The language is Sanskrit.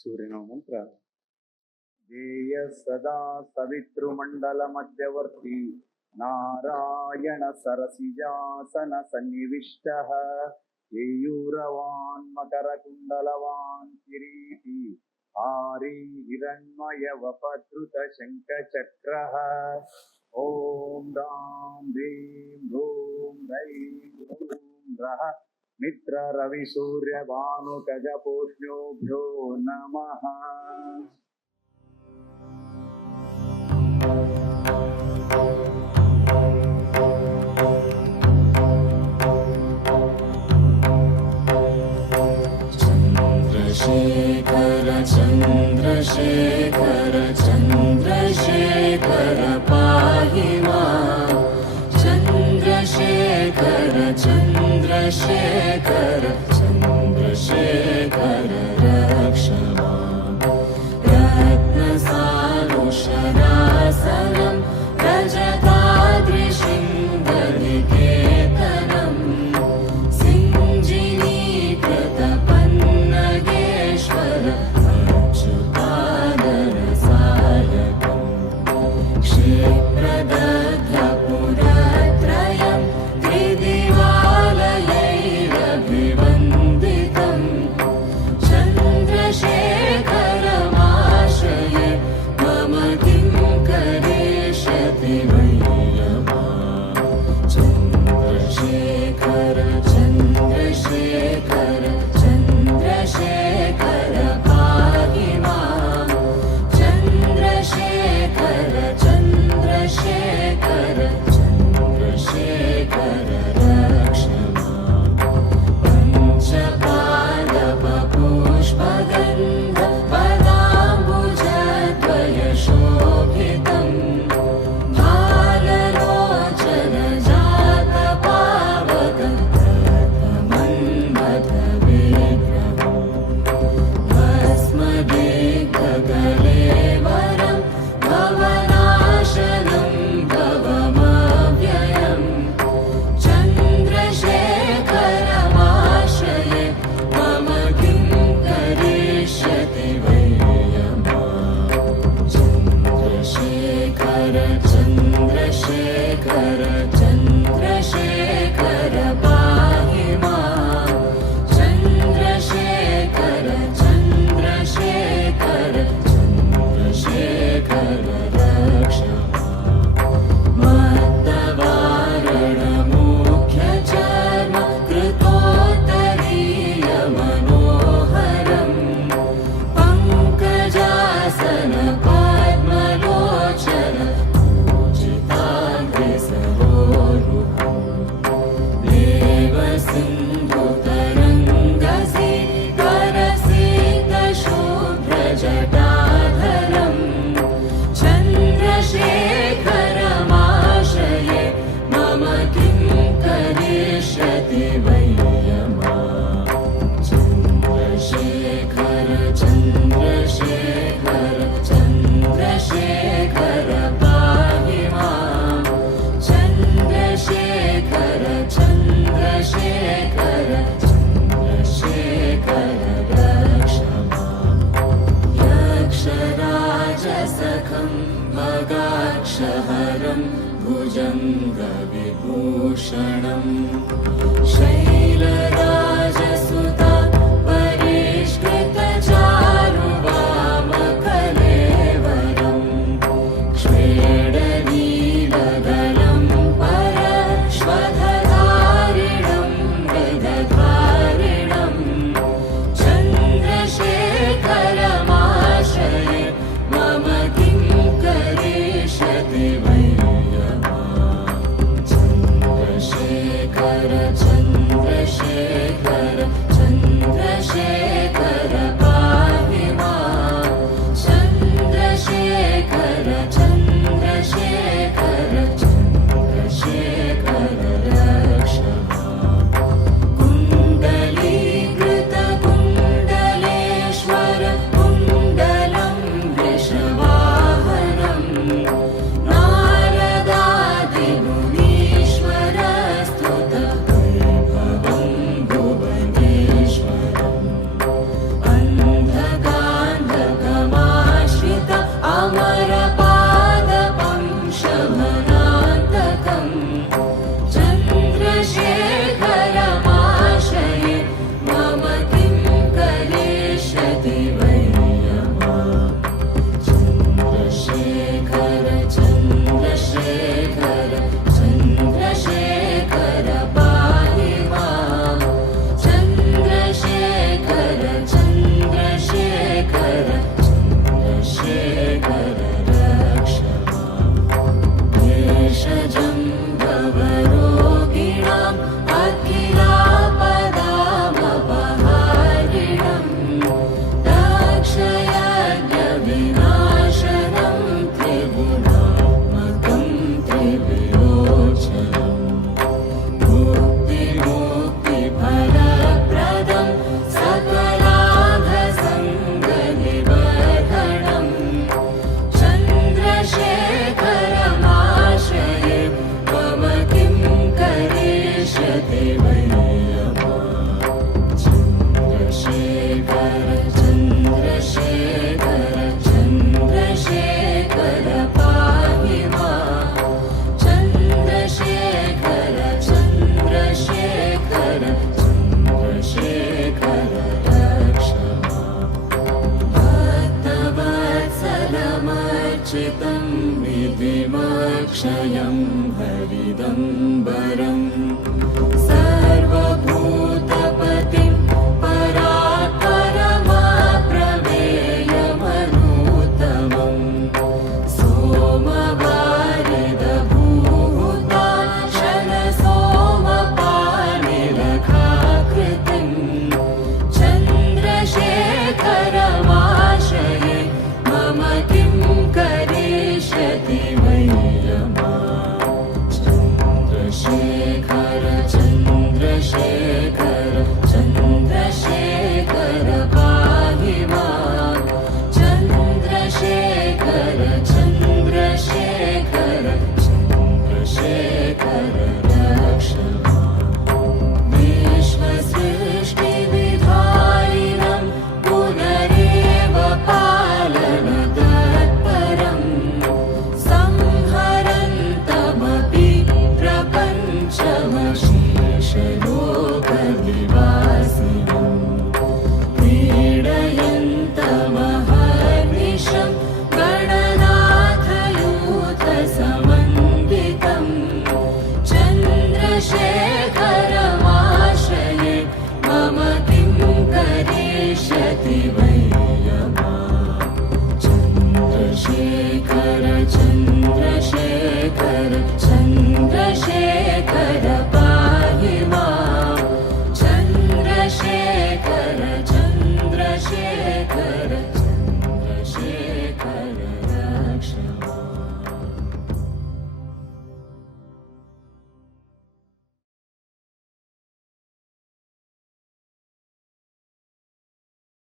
सूर्यनमः ध्येय सदा सवितृमंडल मध्यवर्ती नारायण सरसिजासन सन्निविष्टः केयूरवान् मकरकुण्डलवान् किरीटी आरी हिरण्मय वपद्रुत शङ्खचक्रः ॐ रां ह्रीं भूं ह्रैं ह्रूं रः मित्र रवि सूर्य भानु गजपोष्ण्योभ्यो नमः। चन्द्रशेखर चन्द्रशेखर चन्द्रशेखर पाहि मां चन्द्रशेखर चन्द्रशेखर चन्द्रशेखर रक्ष मां रत्नसानुशरासनं रजताद्रिशृङ्गनिकेतनं सिञ्जिनीकृतपन्नगेश्वर अच्युतानरसायकं क्षिप्रदग्धपुरत्रयं त्रिदिवालयैरभिवन्दितं चन्द्रशेखरमाश्रये मम किं करिष्यति वैयमा चन्द्रशेखर चन्द्रशेखर चन्द्रशेखर पाहि मां चन्द्रशेखर चन्द्रशेखर चन्द्रशेखर रक्ष मां पञ्चपादपपुष्पगन्ध पदाम्बुजद्वयशोभितं भाललोचन जातपावकं प्रथमन्मथविग्रहं भस्मदिग्गगले वरं भवनाशनं भवमव्ययं चन्द्रशेखरमाश्रये मम किं करिष्यति वैयमा चन्द्रशेखर चन्द्रशेखर चन्द्रशेखर पाहि मां चन्द्रशेखर चन्द्रशेखर चन्द्रशेखर रक्ष मत्तवारणमुख्यचर्म कृतोत्तरीयमनोहरं पङ्कजासन पद्मलोचन पूजिताग्रसरोरुहं देवसिन्धुतरङ्गसिकरसिक्तशुभ्रजटाधरं चन्द्रशेखरमाश्रये मम किं करिष्यति वैयमा चन्द्रशेखर चन्द्रशेखर चन्द्रशेखर पाहि मां चन्द्रशेखर चन्द्रशेखर चन्द्रशेखर रक्ष मां यक्षराजसखं मगाक्षहरं भुजङ्गविभूषणं शैलराजसुता परिष्कृतचारुवामकलेवरं श्वेडनीलगलं परश्वधधारिणं मृगधारिणं चन्द्रशेखरमाश्रये मम किं करिष्यति वैयमा चन्द्रशेखर चन्द्रशेखर चन्द्रशेखर रक्ष माम् भेषजं भवरोगिणाम् अखिलापदामपहारिणम् दक्षयज्ञविनाशनं त्रिगुणात्मकं त्रिविलोचनम् मुक्तिफलप्रदं सकलाभसङ्गनिवर्धनम् चन्द्रशेखरमाश्रये मम किं करिष्यति वै चन्द्रशेखर चन्द्रशेखर चन्द्रशेखर पाहि माम् चन्द्रशेखर चन्द्रशेखर चन्द्रशेखर रक्ष माम् भक्तवत्सलमर्चितं निधिमक्षयं हरिदम्बरम् सर्वभूतपतिं परात्परमप्रमेयमनूतमम् सोमवारिदभूताशनसोमपानिरखाकृतिम् चन्द्रशेखरमाश्रये मम किं करिष्यति